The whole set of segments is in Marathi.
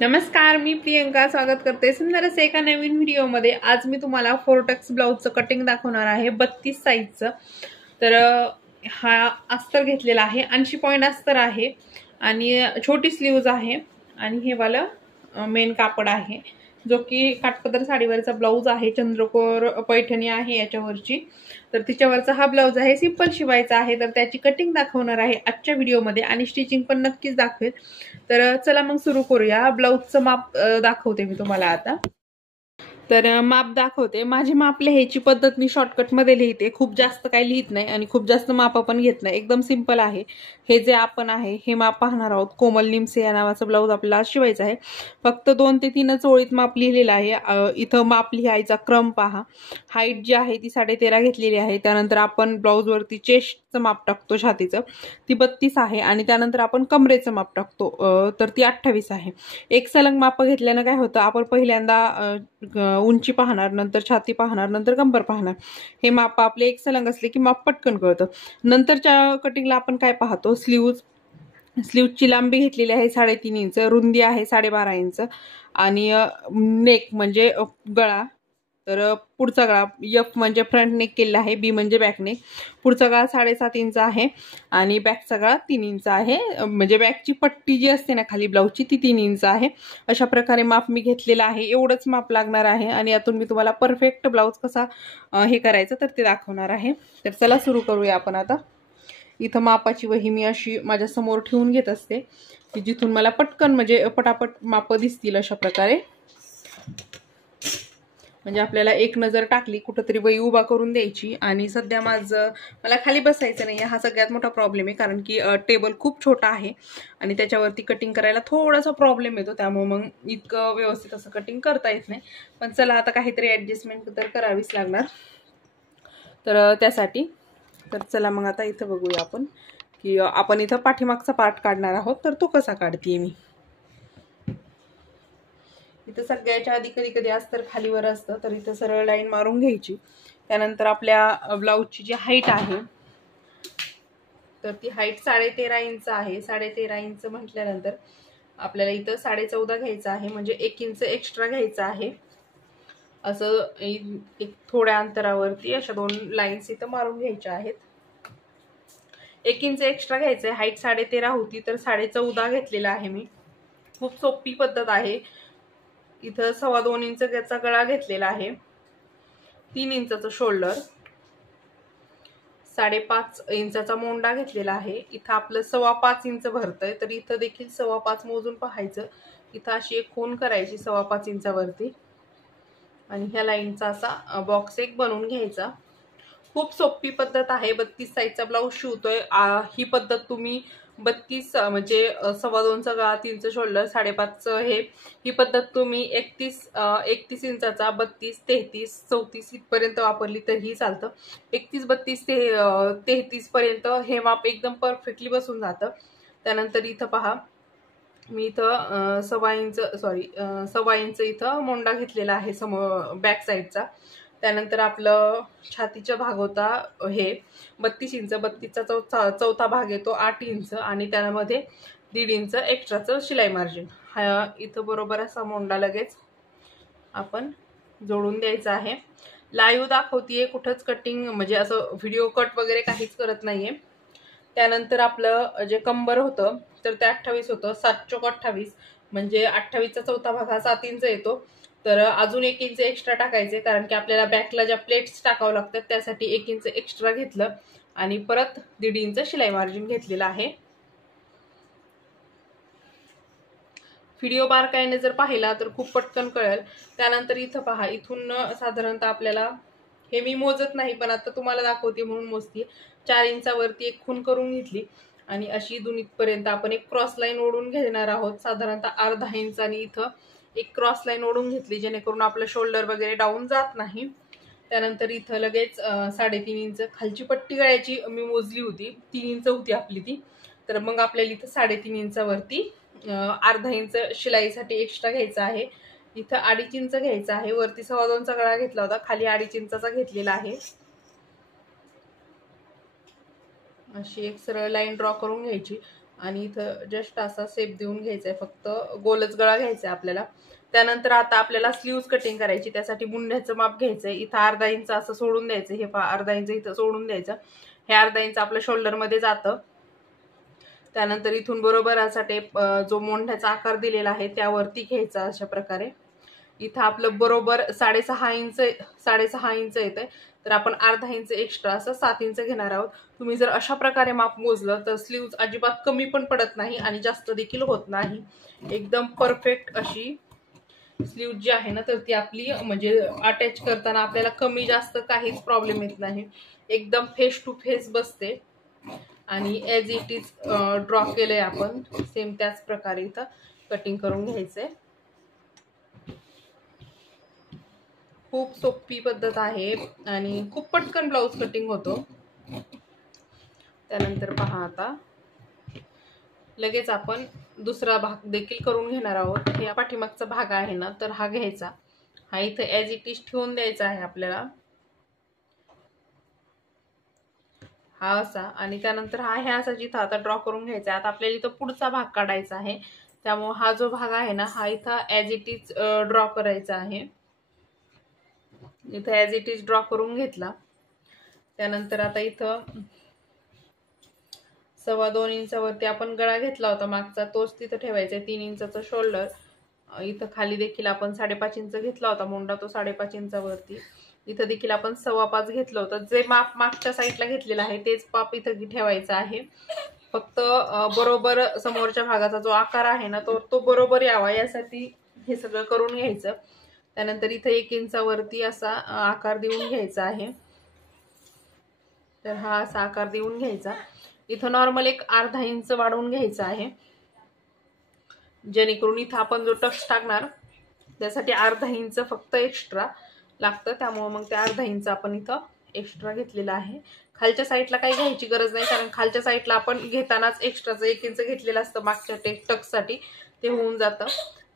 नमस्कार, मी प्रियंका स्वागत करते सुंदर असे एका नवीन व्हिडिओमध्ये। आज मी तुम्हाला फोरटक्स ब्लाउजचं कटिंग दाखवणार आहे 32 साईजचं। तर हा अस्तर घेतलेला आहे, 80 पॉइंट अस्तर आहे आणि छोटी स्लीव्ज आहे आणि हे वाला मेन कापड आहे जो की काठपदर साडीवरचा ब्लाउज आहे। चंद्रकोर पैठणी आहे याच्यावरची, तर तिच्यावरचा हा ब्लाउज आहे। सिंपल शिवायचा आहे, तर त्याची कटिंग दाखवणार आहे आजच्या व्हिडिओमध्ये आणि स्टिचिंग पण नक्कीच दाखवेल। तर चला मग सुरू करूया। ब्लाउजचं माप दाखवते मी तुम्हाला आता। तर माप दाखवते। माझी माप लिहायची पद्धत मी शॉर्टकट मध्ये लिहिते, खूप जास्त काही लिहित नाही आणि खूप जास्त माप पण घेत नाही, एकदम सिंपल आहे। हे जे आपण आहे हे माप पाहणार आहोत। कोमल निमसे या नावाचा ब्लाउज आपल्याला शिवायचा आहे। फक्त 2 ते 3 ओळीत माप लिहिलेलं आहे। इथं माप लिहायचा क्रम पहा। हाईट जी आहे ती 13.5 घेतलेली आहे। त्यानंतर आपण ब्लाउज वरती चेस्टचं माप टाकतो, छातीचं, ती 32 आहे आणि त्यानंतर आपण कमरेचं माप टाकतो, तर ती 28 आहे। एक सलंग माप घेतल्यानं काय होतं, आपण पहिल्यांदा उंची पाहणार, नंतर छाती पाहणार, नंतर कंबर पाहणार। हे माप आपले एक सलंग असले की माप पटकन कळतं। नंतरच्या कटिंगला आपण काय पाहतो, स्लीव्हची लांबी घेतलेली आहे 3.5 इंच, रुंदी आहे 12.5 इंच आणि नेक म्हणजे गळा, तर पुढचा गळा एफ म्हणजे फ्रंट नेक केलेला आहे, बी म्हणजे बॅक नेक। पुढचा गळा 7.5 इंच आहे आणि बॅकचा गळा 3 इंच आहे, म्हणजे बॅकची पट्टी जी असते ना खाली ब्लाउजची ती 3 इंच आहे। अशा प्रकारे माप मी घेतलेला आहे, एवढंच माप लागणार आहे आणि यातून मी तुम्हाला परफेक्ट ब्लाउज कसा हे करायचं तर ते दाखवणार आहे। तर चला सुरू करूया आपण आता। इथं मापाची वही मी अशी माझ्या समोर ठेवून घेत असते की जिथून मला पटकन म्हणजे पटापट माप दिसतील अशा प्रकारे। म्हणजे आपल्याला एक नजर टाकली कुठेतरी वही उभा करून द्यायची। आणि सध्या मला खाली बसायचं नाही, हा सगळ्यात मोठा प्रॉब्लेम आहे, कारण की टेबल खूप छोटा आहे आणि त्याच्यावरती कटिंग करायला थोडासा प्रॉब्लेम येतो, त्यामुळे मग इतकं व्यवस्थित असं कटिंग करता येत नाही। पण चला आता काहीतरी ऍडजस्टमेंट तर करावीच लागणार, तर त्यासाठी तर चला मग आता इथं बघूया आपण की आपण इथं पाठीमागचा पार्ट काढणार आहोत, तर तो कसा काढतेय मी। इथं सगळ्याच्या आधी कधी कधी अस्तर खालीवर असतं, तर इथं सरळ लाईन मारून घ्यायची। त्यानंतर आपल्या ब्लाउजची जी हाईट आहे तर ती हाईट 13.5 इंच आहे। 13.5 इंच म्हटल्यानंतर आपल्याला इथं 14.5 घ्यायचं आहे, म्हणजे 1 इंच एक्स्ट्रा घ्यायचं आहे। असं एक थोड्या अंतरावरती अशा 2 लाईन्स इथं मारून घ्यायच्या आहेत। 1 इंच एक्स्ट्रा घ्यायचंय। हाईट 13.5 होती तर 14.5 घेतलेला आहे मी। खूप सोपी पद्धत आहे। इथं 2.25 इंचचा गळा घेतलेला आहे, 3 इंचचं शोल्डर, 5.5 इंचाचा मोंडा घेतलेला आहे। इथं आपलं 5.25 इंच भरतंय, तर इथं देखील 5.25 मोजून पाहायचं। इथं अशी एक खूण करायची 5.25 इंचावरती आणि ह्या लाईनचा असा बॉक्स एक बनवून घ्यायचा। खूप सोपी पद्धत आहे। 32 साईजचा ब्लाउज शिवतोय, ही पद्धत तुम्ही 32 म्हणजे 2.25चा गळा, 3चं शोल्डर, 5.5चं ही पद्धत तुम्ही 31 इंचाचा 32, 33, 34 इथपर्यंत वापरली तरीही चालतं। 31, 32 ते 33 पर्यंत हे माप एकदम परफेक्टली बसून जातं। त्यानंतर इथं पहा, मी इथं 1.25 इंच इथं मोंडा घेतलेला आहे समोर बॅक साईडचा। त्यानंतर आपलं छातीचा भाग होता हे 32 इंच, 32चा चौथा भाग येतो 8 इंच आणि त्यामध्ये 1.5 इंच एक्स्ट्राचं शिलाई मार्जिन। हा इथं बरोबर असा मोंडा लगेच आपण जोडून द्यायचा आहे। लाईव्ह दाखवतीये, कुठंच कटिंग म्हणजे असं व्हिडिओ कट वगैरे काहीच करत नाहीये। त्यानंतर आपलं जे कंबर होतं तर ते 28 होतं, 7 चोक 28 म्हणजे 28चा चौथा भाग हा 7 इंच येतो, तर अजून 1 इंच एक्स्ट्रा टाकायचे, कारण की आपल्याला बॅकला ज्या प्लेट्स टाकावं लागतात त्यासाठी 1 इंच एक्स्ट्रा घेतलं आणि परत 1.5 इंच शिलाई मार्जिन घेतलेलं आहे। व्हिडिओ बारकाईने जर पाहिला तर खूप पटकन कळेल। त्यानंतर इथं पहा, इथून साधारणतः आपल्याला, हे मी मोजत नाही पण आता तुम्हाला दाखवते म्हणून मोजते, 4 इंचावरती एक खूण करून घेतली आणि अशी इथून इथपर्यंत आपण एक क्रॉस लाईन ओढून घेणार आहोत, साधारणतः अर्धा इंच, आणि इथं एक क्रॉस लाईन ओढून घेतली जेणेकरून आपलं शोल्डर वगैरे डाऊन जात नाही। त्यानंतर इथं लगेच 3.5 इंच खालची पट्टी गळ्याची मी मोजली होती, 3 इंच होती आपली ती, तर मग आपल्याला इथं 3.5 इंचावरती अर्धा इंच शिलाईसाठी एक्स्ट्रा घ्यायचा आहे। इथं 2.5 इंच घ्यायचा आहे, वरती 2.25चा गळा घेतला होता, खाली 2.5 इंचाचा घेतलेला आहे। अशी एक सरळ लाईन ड्रॉ करून घ्यायची। आणि इथं जस्ट असा शेप देऊन घ्यायचा आहे, फक्त गोलच गळा घ्यायचा आहे आपल्याला। त्यानंतर आता आपल्याला स्लीव्ज कटिंग करायची, त्यासाठी मुंड्याचं माप घ्यायचंय। इथं अर्धा इंच असं सोडून द्यायचं, हे पहा अर्धा इंच इथं सोडून द्यायचं, हे अर्धा इंच आपल्या शोल्डर मध्ये जातं। त्यानंतर इथून बरोबर असा टेप जो मोंढ्याचा आकार दिलेला आहे त्यावरती घ्यायचा अशा प्रकारे। इथं आपलं बरोबर 6.5 इंच येतंय, तर आपण अर्धा इंच एक्स्ट्रा असं 7 इंच घेणार आहोत। तुम्ही जर अशा प्रकारे माप मोजलं तर स्लीव्ज अजिबात कमी पण पडत नाही आणि जास्त देखील होत नाही, एकदम परफेक्ट अशी स्लीव जी आहे ना तर ती आपली म्हणजे अटॅच करताना आपल्याला कमी जास्त काहीच प्रॉब्लेम येत नाही, एकदम फेस टू फेस बसते। आणि ॲज इट इज ड्रॉ केलंय आपण सेम त्याच प्रकारे इथं कटिंग करून घ्यायचंय। खूप सोपी पद्धत आहे आणि खूप पटकन ब्लाउज कटिंग होतो। त्यानंतर पहा आता लगेच आपण दुसरा भाग देखील करून घेणार आहोत। हे पाठीमागचा भाग आहे ना तर हा घ्यायचा, हा इथं ॲज इट इज ठेवून द्यायचा आहे आपल्याला, हा असा। आणि त्यानंतर हा हे असा जिथं आता ड्रॉ करून घ्यायचा। आता आपल्याला इथं पुढचा भाग काढायचा आहे, त्यामुळे हा जो भाग आहे ना हा इथं ॲज इट इज ड्रॉ करायचा आहे। इथं ॲज इट इज ड्रॉ करून घेतला। त्यानंतर आता इथं 2.25 इंचावरती आपण गळा घेतला होता मागचा, तोच तिथं ठेवायचा। 3 इंचाचं शोल्डर, इथं खाली देखील आपण 5.5 इंच घेतला होता मोंडा, तो 5.5 इंचावरती। इथं देखील आपण 5.25 घेतलं होतं, जे माप मागच्या साईडला घेतलेलं आहे तेच माप इथं ठेवायचं आहे। फक्त बरोबर समोरच्या भागाचा जो आकार आहे ना तो बरोबर यावा यासाठी हे सगळं करून घ्यायचं। त्यानंतर इथं 1 इंचावरती असा आकार देऊन घ्यायचा आहे, तर हा असा आकार देऊन घ्यायचा। इथं नॉर्मल एक अर्धा इंच वाढवून घ्यायचा आहे, जेणेकरून इथं आपण जो टक्स टाकणार त्यासाठी अर्धा इंच फक्त एक्स्ट्रा लागतं, त्यामुळे मग ते अर्धा इंच आपण इथं एक्स्ट्रा घेतलेला आहे। खालच्या साईडला काही घ्यायची गरज नाही, कारण खालच्या साईडला आपण घेतानाच एक्स्ट्राचं 1 इंच घेतलेलं असतं मागच्या टक्ससाठी, ते होऊन जातं।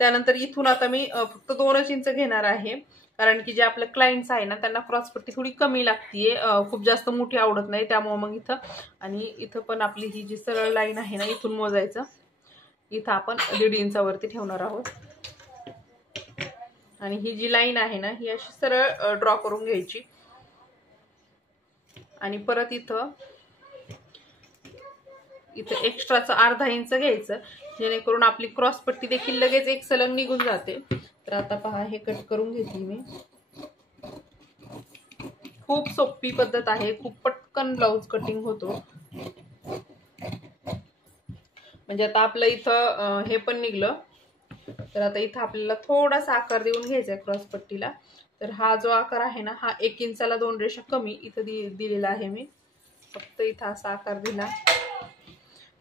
त्यानंतर इथून आता मी फक्त 2 इंच घेणार आहे, कारण की जे आपले क्लायंट्स आहे ना त्यांना क्रॉसपट्टी थोडी कमी लागतीये, खूप जास्त मोठी आवडत नाही, त्यामुळे मग इथं आणि इथं पण आपली ही जी सरळ लाईन आहे ना इथून मोजायचं, इथं आपण 1.5 इंचावरती ठेवणार आहोत। आणि ही जी लाईन आहे ना ही अशी सरळ ड्रॉ करून घ्यायची आणि परत इथं एक्स्ट्राचं अर्धा इंच घ्यायचं, जेणेकरून आपली क्रॉस पट्टी देखील लगेच एक सलंग निघून जाते। तर आता पहा हे कट करून घेतली मी। खूप सोपी पद्धत आहे, खूप पटकन ब्लाउज कटिंग होतो। म्हणजे आता आपलं इथं हे पण निघलं, तर आता इथं आपल्याला थोडासा आकार देऊन घ्यायचा आहे क्रॉस पट्टीला। तर हा जो आकार आहे ना हा 1 इंचाला 2 रेषा कमी इथं दिलेला आहे मी, फक्त इथं असा आकार दिला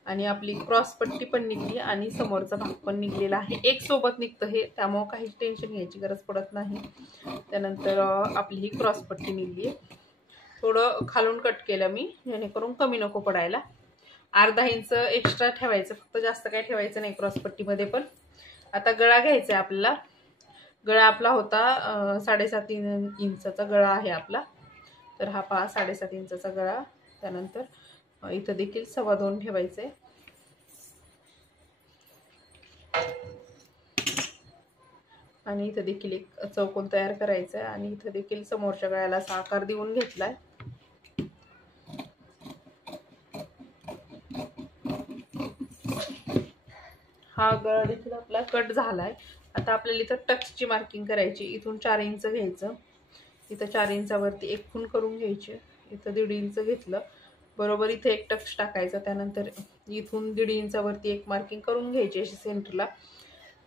आणि आपली क्रॉस पट्टी पण निघली आणि समोरचा भाग पण निघलेला आहे, एक सोबत निघतं हे, त्यामुळे काही टेन्शन घ्यायची गरज पडत नाही। त्यानंतर आपली ही क्रॉस पट्टी निघली, थोडं खालून कट केलं मी जेणेकरून कमी नको पडायला। अर्धा इंच एक्स्ट्रा ठेवायचं, फक्त जास्त काही ठेवायचं नाही क्रॉस पट्टीमध्ये पण। आता गळा घ्यायचा आहे आपल्याला, गळा आपला होता 7.5 इंचाचा गळा आहे आपला, तर हा पहा 7.5 इंचाचा गळा। त्यानंतर इथं देखील 2.25 ठेवायचंय आणि इथं देखील एक चौकोन तयार करायचा आहे आणि इथं देखील समोरच्या गळ्याला असा आकार देऊन घेतलाय। हा गळा देखील आपला कट झालाय। आता आपल्याला इथं टक्सची मार्किंग करायची, इथून 4 इंच घ्यायचं, इथं 4 इंचावरती एक खूण करून घ्यायची, इथं 1.5 इंच घेतलं, बरोबर इथे एक टक्स टाकायचा। त्यानंतर इथून 1.5 इंचावरती एक मार्किंग करून घ्यायची अशी सेंटरला,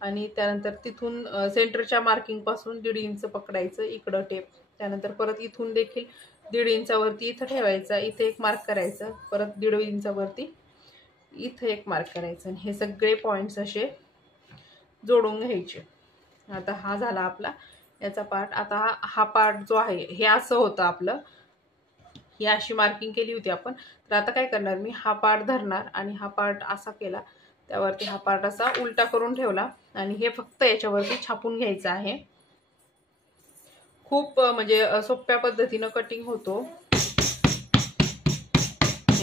आणि त्यानंतर तिथून सेंटरच्या मार्किंग पासून 1.5 इंच पकडायचं इकडं टेप। त्यानंतर परत इथून देखील 1.5 इंचावरती इथं ठेवायचा, इथे एक मार्क करायचं, परत 1.5 इंचावरती इथं एक मार्क करायचं, हे सगळे पॉइंट्स असे जोडून घ्यायचे। आता हा झाला आपला याचा पार्ट। आता हा पार्ट जो आहे हे असं होतं आपलं, ही अशी मार्किंग केली होती आपण। तर आता काय करणार मी, हा पार्ट धरणार आणि हा पार्ट असा केला, त्यावरती हा पार्ट असा उलटा करून ठेवला आणि हे फक्त याच्यावरती छापून घ्यायचं आहे। खूप म्हणजे सोप्या पद्धतीनं कटिंग होतो,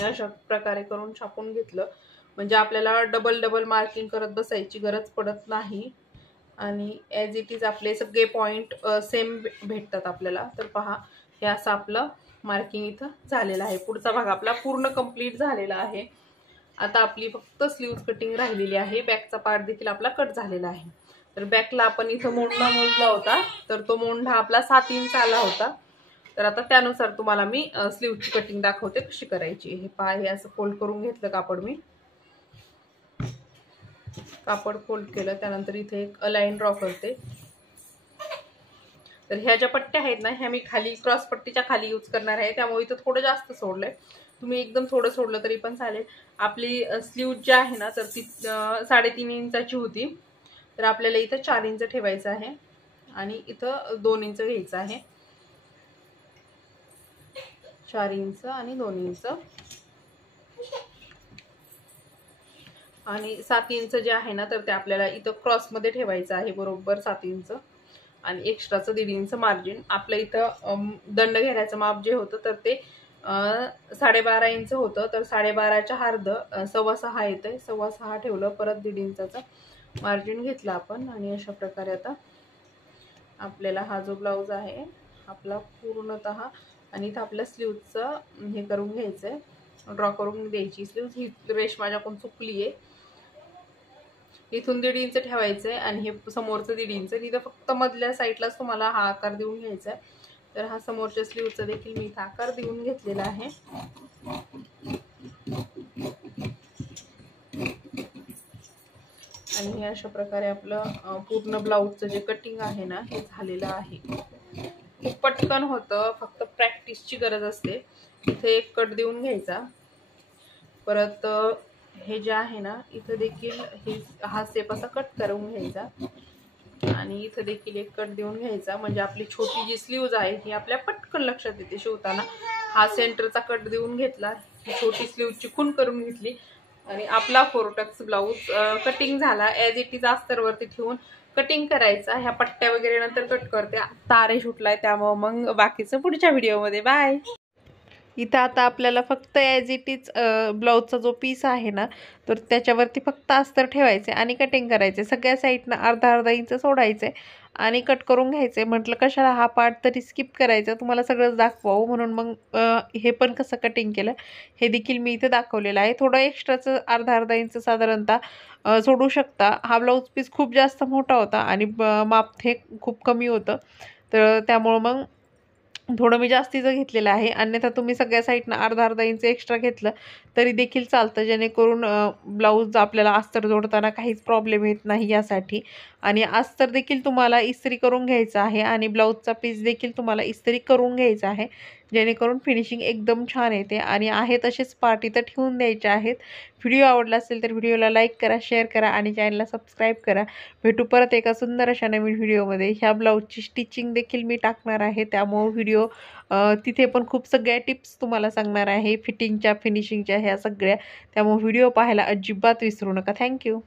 अशा प्रकारे करून छापून घेतलं म्हणजे आपल्याला डबल डबल मार्किंग करत बसायची गरज पडत नाही आणि ॲज इट इज आपले सगळे पॉईंट सेम भेटतात आपल्याला. तर पहा, हे असं आपलं मार्किंग इथं झालेलं आहे. पुढचा भाग आपला पूर्ण कंप्लीट झालेला आहे. आता आपली फक्त स्लीव्ज कटिंग राहिलेली आहे. बॅकचा पार्ट देखील आपला कट झालेला आहे. तर बॅकला आपण इथं मोंढा मोजला होता, तर तो मोंढा आपला 7 इंच आला होता. तर आता त्यानुसार तुम्हाला मी स्लीव्हची कटिंग दाखवते कशी करायची. हे पहा, हे असं फोल्ड करून घेतलं कापड. मी कापड फोल्ड केलं, त्यानंतर इथे एक अलाइन ड्रॉ करते. तर ह्या ज्या पट्ट्या आहेत ना, ह्या मी खाली क्रॉस पट्टीच्या खाली यूज करणार आहे, त्यामुळे इथं थोडं जास्त सोडलंय. तुम्ही एकदम थोडं सोडलं तरी पण चालेल. आपली स्लीव जी आहे ना, तर ती 3.5 इंचाची होती, तर आपल्याला इथं 4 इंच ठेवायचं आहे आणि इथं 2 इंच घ्यायचं आहे. 4 इंच आणि 2 इंच आणि 7 इंच जे आहे ना, तर ते आपल्याला इथं क्रॉसमध्ये ठेवायचं आहे, बरोबर 7 इंच आणि एक्स्ट्राचं 1.5 इंच मार्जिन. आपलं इथं दंड घेण्याचं माप जे होतं तर ते 12.5 इंच होतं, तर 12.5च्या अर्ध 6.25 येतंय. 6.25 ठेवलं, परत 1.5 इंचाचा मार्जिन घेतला आपण आणि अशा प्रकारे आता आपल्याला हा जो ब्लाऊज आहे आपला पूर्णतः, आणि इथं आपल्या स्लीव्हचं हे करून घ्यायचंय, ड्रॉ करून द्यायची स्लीव्ह. ही रेश माझ्याकडून चुकली आहे. इथून 1.5 इंच ठेवायचंय आणि हे समोरचं 1.5 इंच. इथं फक्त मधल्या साईडलाच तुम्हाला हा आकार देऊन घ्यायचा आहे. तर हा समोरच्या स्लीव्हचा देखील मी इथं आकार देऊन घेतलेला आहे. आणि हे अशा प्रकारे आपलं पूर्ण ब्लाऊजचं जे कटिंग आहे ना, हे झालेलं आहे. खूप पटकन होतं, फक्त प्रॅक्टिसची गरज असते. इथे एक कट देऊन घ्यायचा. परत हे जे आहे ना, इथं देखील हे हा स्टेप असा कट करून घ्यायचा आणि इथं देखील एक कट देऊन घ्यायचा. म्हणजे आपली छोटी जी स्लीव्ज आहे ही आपल्या पटकन लक्षात येते शिवताना. हा सेंटरचा कट देऊन घेतला, ही छोटी स्लीव्हची खून करून घेतली आणि आपला फोरोटक्स ब्लाऊज कटिंग झाला. ॲज इट इज अस्तरवरती ठेवून कटिंग करायचा. ह्या पट्ट्या वगैरे नंतर कट करते. तारे सुटलाय, त्यामुळे मग बाकीचं पुढच्या व्हिडिओमध्ये. बाय. इथं आता आपल्याला फक्त ॲज इट इज ब्लाऊजचा जो पीस आहे ना, तर त्याच्यावरती फक्त अस्तर ठेवायचे आणि कटिंग करायचे. सगळ्या साईडनं अर्धा इंच सोडायचे आणि कट करून घ्यायचे. म्हटलं कशाला हा पार्ट तरी स्किप करायचा, तुम्हाला सगळंच दाखवावं म्हणून मग हे पण कसं कटिंग केलं हे देखील मी इथे दाखवलेलं आहे. थोडं एक्स्ट्राचं अर्धा इंच साधारणतः सोडू शकता. हा ब्लाऊज पीस खूप जास्त मोठा होता आणि माप हे खूप कमी होतं, तर त्यामुळं मग थोडं मी जास्तीचं घेतलेलं आहे. अन्यथा तुम्ही सगळ्या साईडनं अर्धा इंच एक्स्ट्रा घेतलं तरी देखील चालतं, जेणेकरून ब्लाऊज आपल्याला अस्तर जोडताना काहीच प्रॉब्लेम येत नाही यासाठी. आणि अस्तर देखील तुम्हाला इस्त्री करून घ्यायचं आहे आणि ब्लाऊजचा पीस देखील तुम्हाला इस्त्री करून घ्यायचा आहे, जेणेकरून फिनिशिंग एकदम छान येते. आणि आहे तसेच पार्ट इथं ठेवून द्यायचे आहेत. व्हिडिओ आवडला असेल तर व्हिडिओला लाईक करा, शेअर करा आणि चॅनलला सबस्क्राईब करा. भेटू परत एका सुंदर अशा नवीन व्हिडिओमध्ये. ह्या ब्लाऊजची स्टिचिंग देखील मी टाकणार आहे, त्यामुळे व्हिडिओ तिथे पण खूप सगळ्या टिप्स तुम्हाला सांगणार आहे, फिटिंगच्या, फिनिशिंगच्या, ह्या सगळ्या. त्यामुळे व्हिडिओ पाहायला अजिबात विसरू नका. थँक्यू.